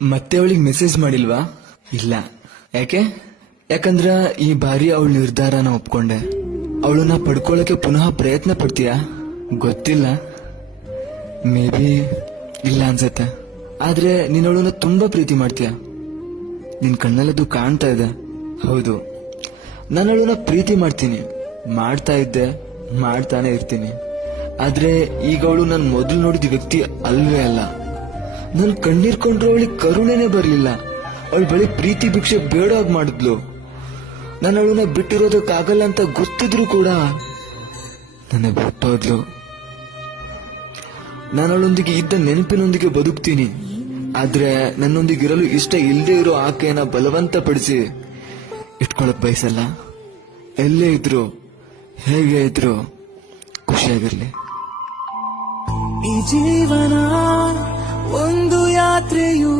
ಮತ್ತೆ ಅವಳಿಗೆ ಮೆಸೇಜ್ ಮಾಡಿಲ್ವಾ? ಇಲ್ಲ. ಯಾಕೆ? ಯಾಕಂದ್ರ ಈ ಬಾರಿ ಅವಳ ನಿರ್ಧಾರನ ಒಪ್ಕೊಂಡೆ. ಅವಳನ್ನ ಪಡ್ಕೊಳ್ಳಕ್ಕೆ ಪುನಃ ಪ್ರಯತ್ನ ಪಡ್ತೀಯಾ? ಗೊತ್ತಿಲ್ಲ, ಮೇ ಬಿ ಇಲ್ಲ ಅನ್ಸತ್ತೆ. ಆದ್ರೆ ನೀನ್ ಅವಳನ್ನ ತುಂಬಾ ಪ್ರೀತಿ ಮಾಡ್ತೀಯ. ನಿನ್ ಕಣ್ಣಲ್ಲದು ಕಾಣ್ತಾ ಇದೆ. ಹೌದು, ನಾನು ಅವಳನ್ನ ಪ್ರೀತಿ ಮಾಡ್ತೀನಿ, ಮಾಡ್ತಾ ಇದ್ದೆ, ಮಾಡ್ತಾನೆ ಇರ್ತೀನಿ. ಆದ್ರೆ ಈಗ ಅವಳು ನಾನು ಮೊದಲು ನೋಡಿದ ವ್ಯಕ್ತಿ ಅಲ್ವೇ ಅಲ್ಲ. ನನ್ ಕಣ್ಣೀರ್ಕೊಂಡ್ರು ಅವಳಿಗೆ ಕರುಣೆನೆ ಬರ್ಲಿಲ್ಲ. ಅವಳು ಬಳಿ ಪ್ರೀತಿ ಭಿಕ್ಷೆ ಬೇಡವಾಗಿ ಮಾಡಿದ್ಲು. ನಾನು ಅವಳನ್ನ ಬಿಟ್ಟಿರೋದಕ್ಕಾಗಲ್ಲ ಅಂತ ಗೊತ್ತಿದ್ರು ಕೂಡ ನನ್ನ ಬಿಟ್ಟೋದ್ಲು. ನಾನು ಅವಳೊಂದಿಗೆ ಇದ್ದ ನೆನಪಿನೊಂದಿಗೆ ಬದುಕ್ತೀನಿ. ಆದ್ರೆ ನನ್ನೊಂದಿಗಿರಲು ಇಷ್ಟ ಇಲ್ಲದೆ ಇರೋ ಆಕೆಯನ್ನ ಬಲವಂತ ಪಡಿಸಿ ಇಟ್ಕೊಳಕ್ ಬಯಸಲ್ಲ. ಎಲ್ಲೇ ಇದ್ರು, ಹೇಗೆ ಇದ್ರು ಖುಷಿಯಾಗಿರ್ಲಿ. ಈ ಜೀವನ ಒಂದು ಯಾತ್ರೆಯು